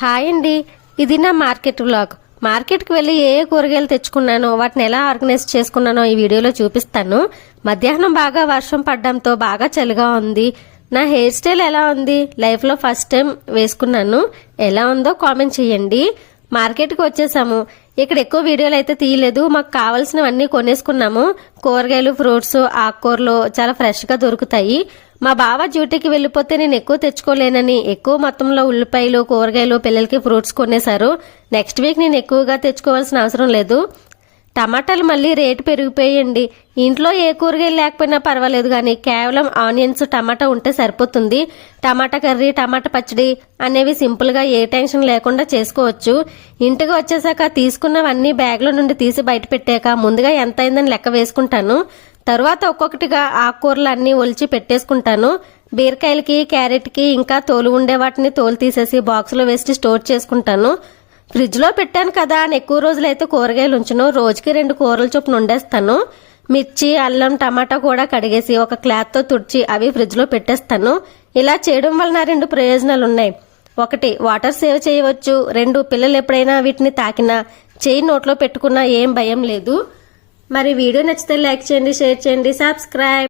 Hi అండి, ఇది నా మార్కెట్ వ్లాగ్. మార్కెట్కి వెళ్ళి ఏ కూరగాయలు తెచ్చుకున్నానో వాటిని ఎలా ఆర్గనైజ్ చేసుకున్నానో ఈ వీడియోలో చూపిస్తాను. మధ్యాహ్నం బాగా వర్షం పడడంతో బాగా చలిగా ఉంది. నా హెయిర్ స్టైల్ ఎలా ఉంది? లైఫ్లో ఫస్ట్ టైం వేసుకున్నాను. ఎలా ఉందో కామెంట్ చేయండి. మార్కెట్కి వచ్చేసాము. ఇక్కడ ఎక్కువ వీడియోలు అయితే తీయలేదు. మాకు కావాల్సినవన్నీ కొనేసుకున్నాము. కూరగాయలు, ఫ్రూట్స్, ఆకుకూరలు చాలా ఫ్రెష్గా దొరుకుతాయి. మా బావ డ్యూటీకి వెళ్ళిపోతే నేను ఎక్కువ తెచ్చుకోలేనని ఎక్కువ మొత్తంలో ఉల్లిపాయలు, కూరగాయలు, పిల్లలకి ఫ్రూట్స్ కొనేశారు. నెక్స్ట్ వీక్ నేను ఎక్కువగా తెచ్చుకోవాల్సిన అవసరం లేదు. టమాటాలు మళ్ళీ రేటు పెరిగిపోయండి. ఇంట్లో ఏ కూరగాయలు లేకపోయినా పర్వాలేదు, కానీ కేవలం ఆనియన్స్, టమాటా ఉంటే సరిపోతుంది. టమాటా కర్రీ, టమాటా పచ్చడి అనేవి సింపుల్గా ఏ టెన్షన్ లేకుండా చేసుకోవచ్చు. ఇంటికి వచ్చేసాక తీసుకున్నవన్నీ బ్యాగ్లో నుండి తీసి బయట పెట్టాక ముందుగా ఎంత అయిందని లెక్క వేసుకుంటాను. తరువాత ఒక్కొక్కటిగా ఆకుకూరలు అన్నీ ఒలిచి పెట్టేసుకుంటాను. బీరకాయలకి, క్యారెట్కి ఇంకా తోలు ఉండే వాటిని తోలు తీసేసి బాక్స్లో వేసి స్టోర్ చేసుకుంటాను. ఫ్రిడ్జ్లో పెట్టాను కదా అని ఎక్కువ రోజులైతే కూరగాయలు ఉంచును. రోజుకి 2 కూరల చొప్పున వండేస్తాను. మిర్చి, అల్లం, టమాటా కూడా కడిగేసి ఒక క్లాత్తో తుడిచి అవి ఫ్రిడ్జ్లో పెట్టేస్తాను. ఇలా చేయడం వలన 2 ప్రయోజనాలు ఉన్నాయి. 1, వాటర్ సేవ్ చేయవచ్చు. 2, పిల్లలు ఎప్పుడైనా వీటిని తాకినా, చేయి నోట్లో పెట్టుకున్నా ఏం భయం లేదు. మరి వీడియో నచ్చితే లైక్ చేయండి, షేర్ చేయండి, సబ్స్క్రైబ్.